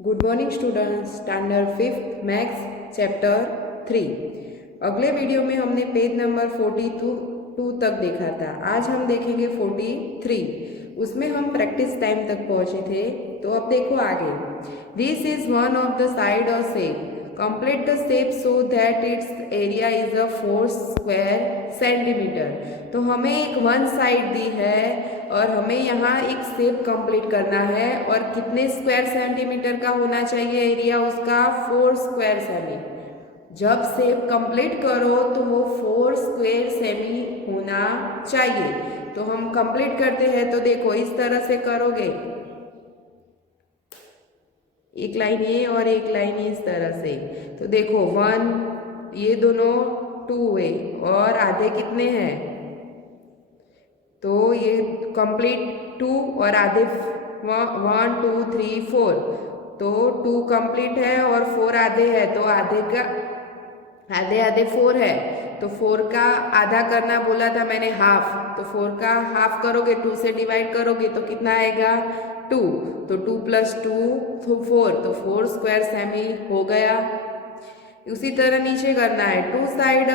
Good morning students. Standard 5th maths chapter 3। अगले video में हमने पेज नंबर 42 तक देखा था। आज हम देखेंगे 43। उसमें हम प्रैक्टिस टाइम तक पहुंचे थे। तो अब देखो आगे। This is one of the side of shape. Complete the shape so that it's area is a 4 square centimetre. तो हमें एक वन साइड दी है और हमें यहाँ एक शेप कंप्लीट करना है और कितने स्क्वायर सेंटीमीटर का होना चाहिए एरिया उसका 4 स्क्वायर सेमी। जब शेप कंप्लीट करो तो वो 4 स्क्वायर सेमी होना चाहिए। तो हम कंप्लीट करते हैं। तो देखो इस तरह से करोगे, एक लाइन ये और एक लाइन इस तरह से। तो देखो 1, ये दोनों 2 हुए और आधे कितने हैं, तो ये कंप्लीट 2 और आधे 1 2 3 4। तो 2 कंप्लीट है और 4 आधे है। तो आधे का आधे आधे 4 है। तो 4 का आधा करना बोला था मैंने, हाफ। तो 4 का हाफ करोगे, 2 से डिवाइड करोगे तो कितना आएगा 2। तो 2 + 2 तो 4। तो 4 स्क्वायर सेमी हो गया। उसी तरह नीचे करना है। 2 side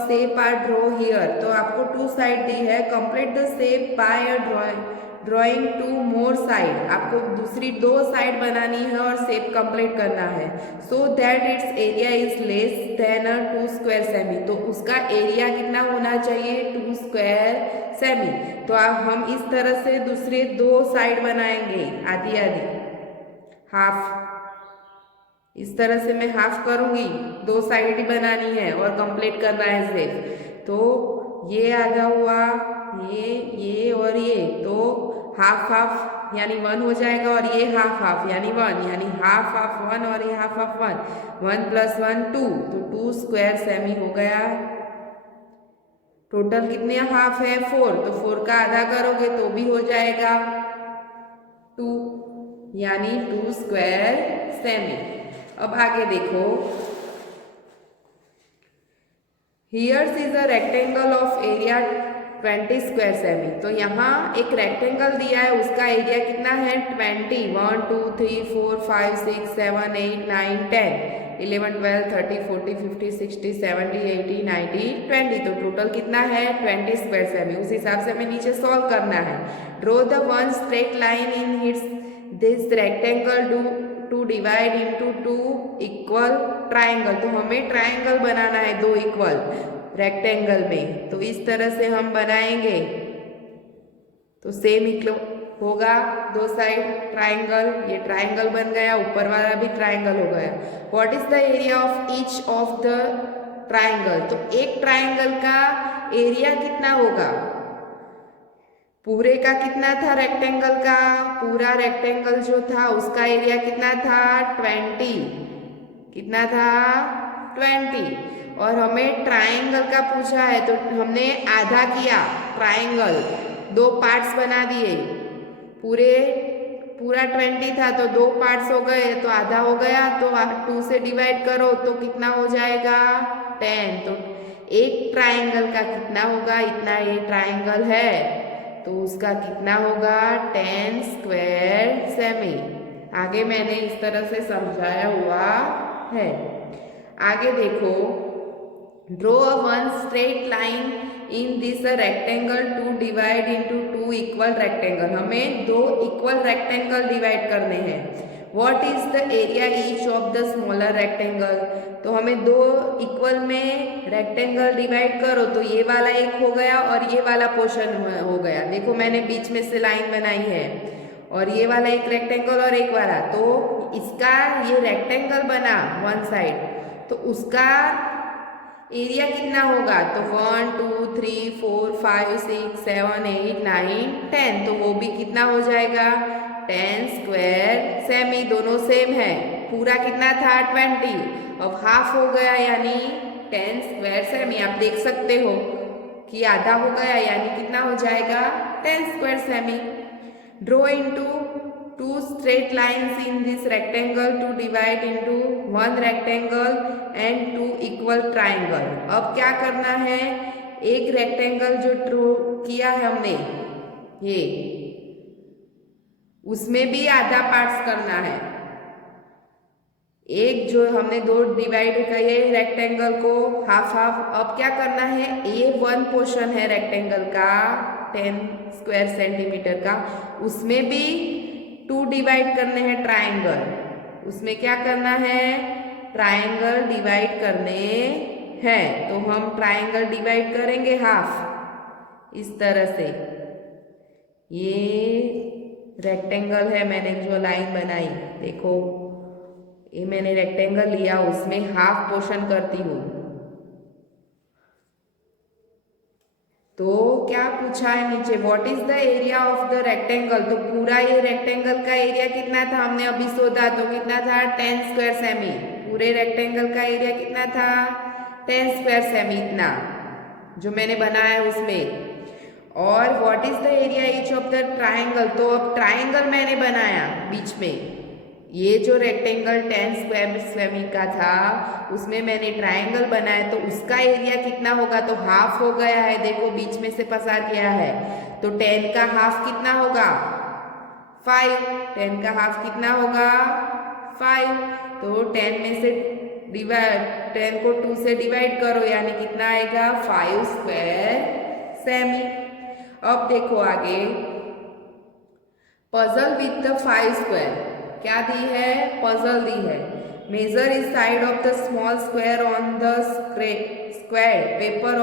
shape are draw here. तो आपको 2 साइड दी है। Complete the shape by drawing 2 more side. आपको दूसरी 2 साइड बनानी है और शेप कंप्लीट करना है। So that it's area is less than 2 square cm. तो उसका एरिया कितना होना चाहिए 2 स्क्वायर सेमी। तो अब हम इस तरह से दूसरे 2 साइड बनाएंगे, आधी आधी, हाफ। इस तरह से मैं हाफ करूंगी, 2 साइड ही बनानी है और कंप्लीट करना है शेप। तो ये आधा हुआ, ये और ये, तो हाफ हाफ यानी 1 हो जाएगा और ये हाफ हाफ यानी 1, यानी हाफ हाफ 1 और ये हाफ हाफ 1। 1 + 1 2। तो 2 स्क्वायर सेमी हो गया। टोटल कितने हाफ है 4। तो 4 का आधा करोगे तो भी हो जाएगा 2, यानी 2 स्क्वायर सेमी। अब आगे देखो, here's is a rectangle of area 20 square cm. तो यहाँ एक रेक्टेंगल दिया है, उसका एरिया कितना है 20। 1 2 3 4 5 6 7 8 9 10 11 12 13 14 15 16 17 18 19 20। तो टोटल कितना है 20 स्क्वायर सेमी। उस हिसाब से हमें नीचे सॉल्व करना है। Draw the one straight line in hits this rectangle to divide into 2 equal triangle. तो हमें ट्राइंगल बनाना है 2 इक्वल रेक्टेंगल में। तो इस तरह से हम बनाएंगे तो सेम इक्वल होगा 2 साइड ट्राइंगल। ये ट्राइंगल बन गया, ऊपर वाला भी ट्राइंगल हो गया। What is the area of each of the triangle. तो एक ट्राइंगल का एरिया कितना होगा, पूरे का कितना था रेक्टेंगल का, पूरा रेक्टेंगल जो था उसका एरिया कितना था 20। कितना था 20। और हमें ट्राइंगल का पूछा है तो हमने आधा किया ट्राइंगल, 2 पार्ट्स बना दिए। पूरा 20 था तो 2 पार्ट्स हो गए तो आधा हो गया। तो 2 से डिवाइड करो तो कितना हो जाएगा 10। तो एक ट्राइंगल का कितना होगा, इतना ये ट्राइंगल है तो उसका कितना होगा 10 स्क्वायर सेमी। आगे मैंने इस तरह से समझाया हुआ है। आगे देखो, draw a one straight line in this rectangle to divide into 2 equal rectangle. हमें 2 इक्वल रेक्टेंगल डिवाइड करने हैं। What is the area each of the smaller rectangle. तो हमें 2 इक्वल में रेक्टेंगल डिवाइड करो तो ये वाला एक हो गया और ये वाला पोर्शन हो गया। देखो मैंने बीच में से लाइन बनाई है और ये वाला एक रेक्टेंगल और एक वाला। तो इसका ये रेक्टेंगल बना वन साइड, तो उसका एरिया कितना होगा, तो 1 2 3 4 5 6 7 8 9 10। तो वो भी कितना हो जाएगा 10 स्क्वायर सेमी। दोनों सेम है। पूरा कितना था 20, अब हाफ हो गया यानी 10 स्क्वायर सेमी। आप देख सकते हो कि आधा हो गया यानी कितना हो जाएगा 10 square semi. Draw into 2 straight lines in this rectangle to divide into 1 rectangle and 2 equal triangle। अब क्या करना है, एक रेक्टेंगल जो ड्रॉ किया है हमने ये, उसमें भी आधा पार्ट्स करना है। एक जो हमने दो डिवाइड किए रेक्टेंगल को हाफ हाफ, अब क्या करना है, ये वन पोर्शन है रेक्टेंगल का 10 स्क्वायर सेंटीमीटर का, उसमें भी टू डिवाइड करने हैं ट्राइंगल, उसमें क्या करना है, ट्राइंगल डिवाइड करने हैं, तो हम ट्राइंगल डिवाइड करेंगे हाफ इस तरह से। ये रेक्टेंगल है, मैंने जो लाइन बनाई देखो, ये मैंने रेक्टेंगल लिया, उसमें हाफ पोर्शन करती हूँ। तो क्या पूछा है नीचे, what is the area of the rectangle, तो पूरा ये रेक्टेंगल का एरिया कितना था, हमने अभी शोधा, तो कितना था 10 स्क्वायर सेमी, पूरे रेक्टेंगल का एरिया कितना था 10 स्क्वायर सेमी, इतना जो मैंने बनाया उसमें। और what is the area each of the triangle, तो अब ट्राइंगल मैंने बनाया बीच में, ये जो रेक्टेंगल 10 स्क्वायर सेमी का था उसमें मैंने ट्राइंगल बनाया, तो उसका एरिया कितना होगा, तो हाफ हो गया है, देखो बीच में से पसार किया है, तो 10 का हाफ कितना होगा 5, 10 का हाफ कितना होगा 5, तो 10 में से डिवाइड 10 को 2 से डिवाइड करो, यानी कितना आएगा 5 स्क्वायर सेमी। अब देखो आगे, पजल विथ द 5 स्क्वायर, क्या दी है, पजल दी है, measure is side of the small square on the square paper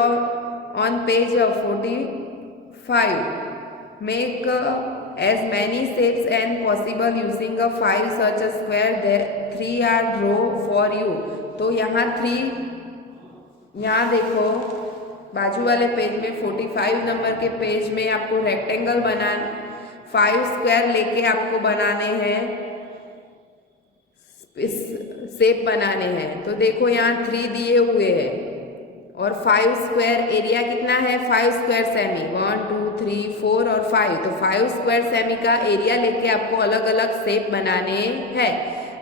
on page 45, make as many shapes and possible using a 5 such a square, there 3 are draw for you, तो यहाँ 3, यहाँ देखो बाजू वाले पेज में 45 number के page में आपको रेक्टेंगल बना 5 स्क्वायर लेके आपको बनाने हैं, शेप बनाने हैं, तो देखो यहाँ 3 दिए हुए हैं और 5 स्क्वायर एरिया कितना है 5 स्क्वायर सेमी, 1 2 3 4 और 5, तो 5 स्क्वायर सेमी का एरिया लेके आपको अलग अलग शेप बनाने हैं।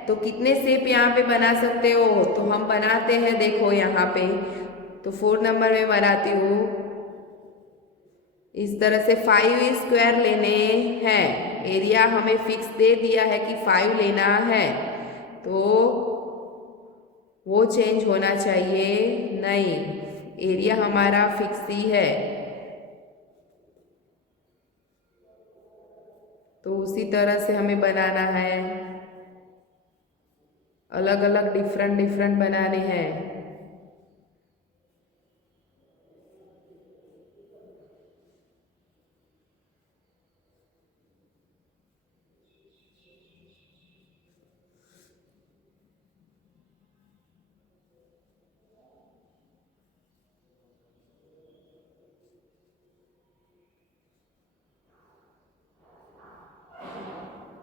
तो कितने शेप यहाँ पे बना सकते हो, तो हम बनाते हैं, देखो यहाँ पे तो 4 नंबर में बनाती हूँ, इस तरह से 5 स्क्वायर लेने हैं, एरिया हमें फिक्स दे दिया है कि 5 लेना है, तो वो चेंज होना चाहिए नहीं, एरिया हमारा फिक्स ही है, तो उसी तरह से हमें बनाना है, अलग अलग डिफरेंट डिफरेंट बनाने हैं।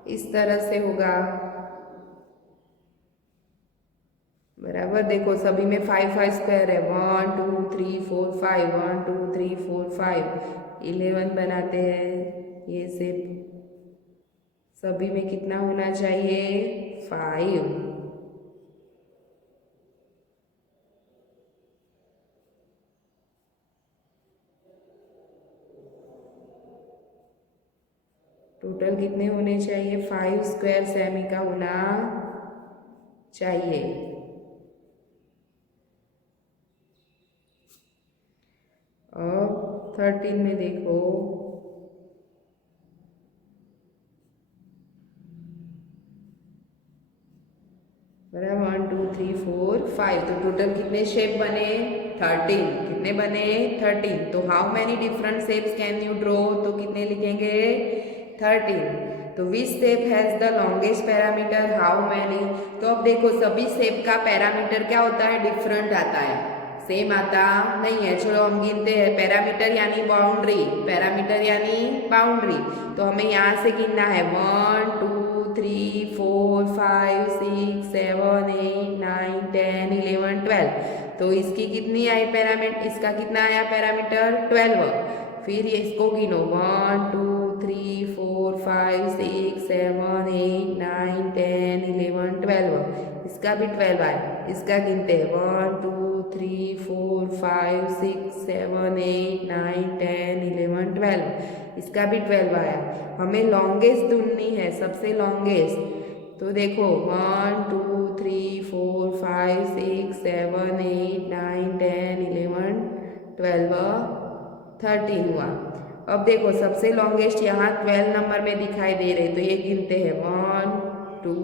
इस तरह से होगा, बराबर, देखो सभी में 5 5 स्क्वायर है, 1 2 3 4 5, 1 2 3 4 5, 11 बनाते हैं, ये से सभी में कितना होना चाहिए 5, टोटल कितने होने चाहिए 5 स्क्वायर सेमी का होना चाहिए। अब 13 में देखो, बराबर 1 2 3 4 5, तो टोटल कितने शेप बने 13, कितने बने 13, तो how many different shapes can you draw, तो कितने लिखेंगे 13, तो which shape has the longest parameter, how many, तो अब देखो सभी शेप का पैरामीटर क्या होता है डिफरेंट आता है, सेम आता नहीं है, चलो हम गिनते हैं, पैरामीटर यानी बाउंड्री, पैरामीटर यानी बाउंड्री, तो हमें यहाँ से गिनना है 1 2 3 4 5 6 7 8 9 10 11 12, तो इसकी कितनी आई पैरामीटर, इसका कितना आया पैरामीटर 12, फिर ये इसको गिनो 1 2 3 4 5 6 7 8 9 10 11 12, इसका भी 12 आया, इसका गिनते हैं 1 2 3 4 5 6 7 8 9 10 11 12, इसका भी 12 आया, हमें लॉन्गेस्ट ढूंढनी है, सबसे लॉन्गेस्ट, तो देखो 1 2 3 4 5 6 7 8 9 10 11 12 13 हुआ। अब देखो सबसे लॉन्गेस्ट यहाँ 12 नंबर में दिखाई दे रहे, तो ये गिनते हैं 1 2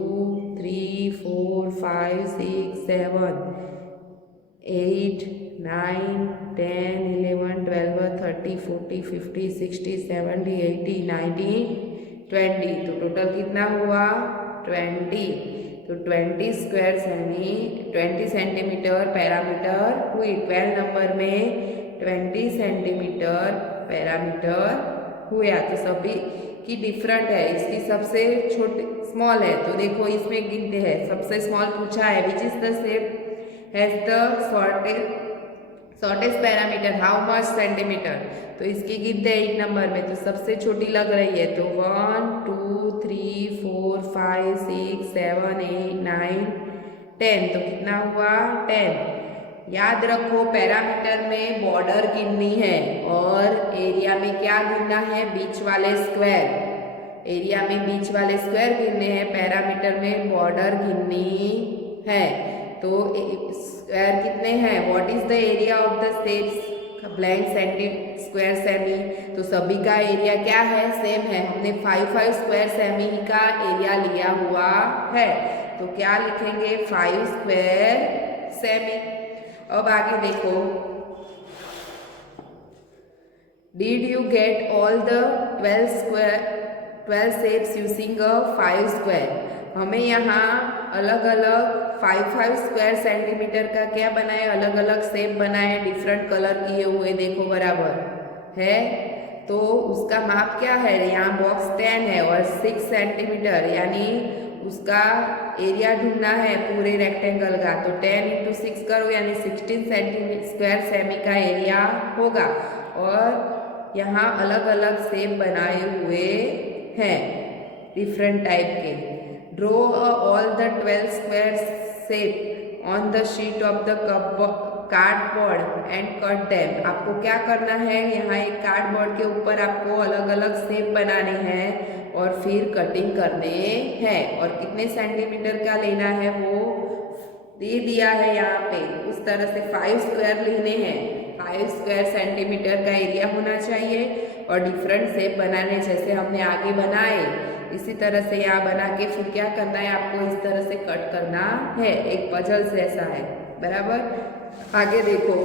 3 4 5 6 7 8 9 10 11 12 13 14 15 16 17 18 19 20। तो टोटल कितना हुआ 20। तो 20 सेंटीमीटर पैरामीटर हुई। 12 नंबर में 20 सेंटीमीटर पैरामीटर हुआ। तो सभी की डिफरेंट है, इसकी सबसे छोटी स्मॉल है, तो देखो इसमें गिनते हैं। सबसे स्मॉल पूछा है which is the shape has the shortest parameter how much centimetre, तो इसकी गिनते हैं 1 नंबर में। तो सबसे छोटी लग रही है, तो 1 2 3 4 5 6 7 8 9 10। तो कितना हुआ 10। याद रखो पैरामीटर में बॉर्डर गिननी है और एरिया में क्या गिनना है, बीच वाले स्क्वायर। एरिया में बीच वाले स्क्वायर गिनने हैं, पैरामीटर में बॉर्डर गिननी है। तो स्क्वायर कितने हैं, what is the area of the shapes blank square cm, तो सभी का एरिया क्या है, सेम है। हमने 5 स्क्वायर सेमी का एरिया लिया हुआ है, तो क्या लिखेंगे 5 स्क्वायर सेमी। अब आगे देखो, did you get all the 12 shapes using a 5 square. हमें यहाँ अलग अलग 5 स्क्वायर सेंटीमीटर का क्या बनाए, अलग अलग शेप बनाए, डिफरेंट कलर किए हुए, देखो बराबर है। तो उसका माप क्या है, यहाँ बॉक्स 10 है और 6 सेंटीमीटर, यानी उसका एरिया ढूंढना है पूरे रेक्टेंगल का। तो 10 × 6 करो, यानी 16 सेंटीमीटर स्क्वायर सेमी का एरिया होगा। और यहाँ अलग अलग शेप बनाए हुए हैं डिफरेंट टाइप के। Draw all the 12 square shape on the sheet of the cardboard and cut them. आपको क्या करना है, यहाँ एक कार्डबोर्ड के ऊपर आपको अलग अलग शेप बनाने हैं और फिर कटिंग करने हैं। और कितने सेंटीमीटर का लेना है वो दे दिया है यहाँ पे। उस तरह से 5 स्क्वायर लेने हैं, 5 स्क्वायर सेंटीमीटर का एरिया होना चाहिए और डिफरेंट शेप बनाने, जैसे हमने आगे बनाए इसी तरह से यहाँ बना के फिर क्या करना है, आपको इस तरह से कट करना है। एक पजल जैसा है, बराबर। आगे देखो,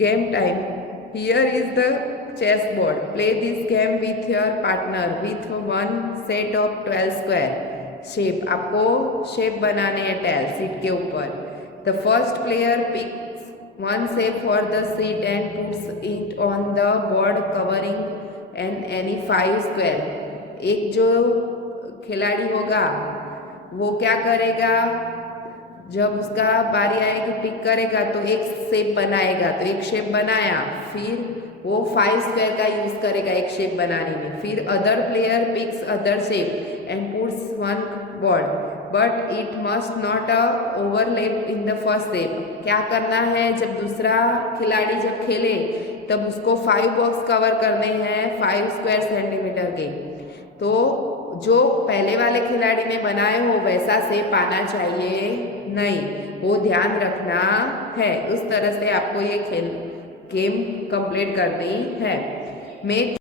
game time. Here is the chess board, play this game with your partner with 1 set of 12 square shape. आपको शेप बनाने हैं टाइल सीट के ऊपर। The first player picks 1 shape for the sheet and puts it on the board covering and any 5 square. एक जो खिलाड़ी होगा वो क्या करेगा, जब उसका बारी आएगी पिक करेगा तो एक शेप बनाएगा। तो एक शेप बनाया, फिर वो 5 स्क्वायर का यूज करेगा एक शेप बनाने में। फिर other player picks other shape and puts 1 board but it must not overlap in the first shape. क्या करना है, जब दूसरा खिलाड़ी जब खेले तब उसको 5 बॉक्स कवर करने हैं 5 स्क्वायर सेंटीमीटर के। तो जो पहले वाले खिलाड़ी ने बनाए हो वैसा शेप आना चाहिए नहीं, वो ध्यान रखना है। उस तरह से आपको ये गेम कंप्लीट करनी है। मैं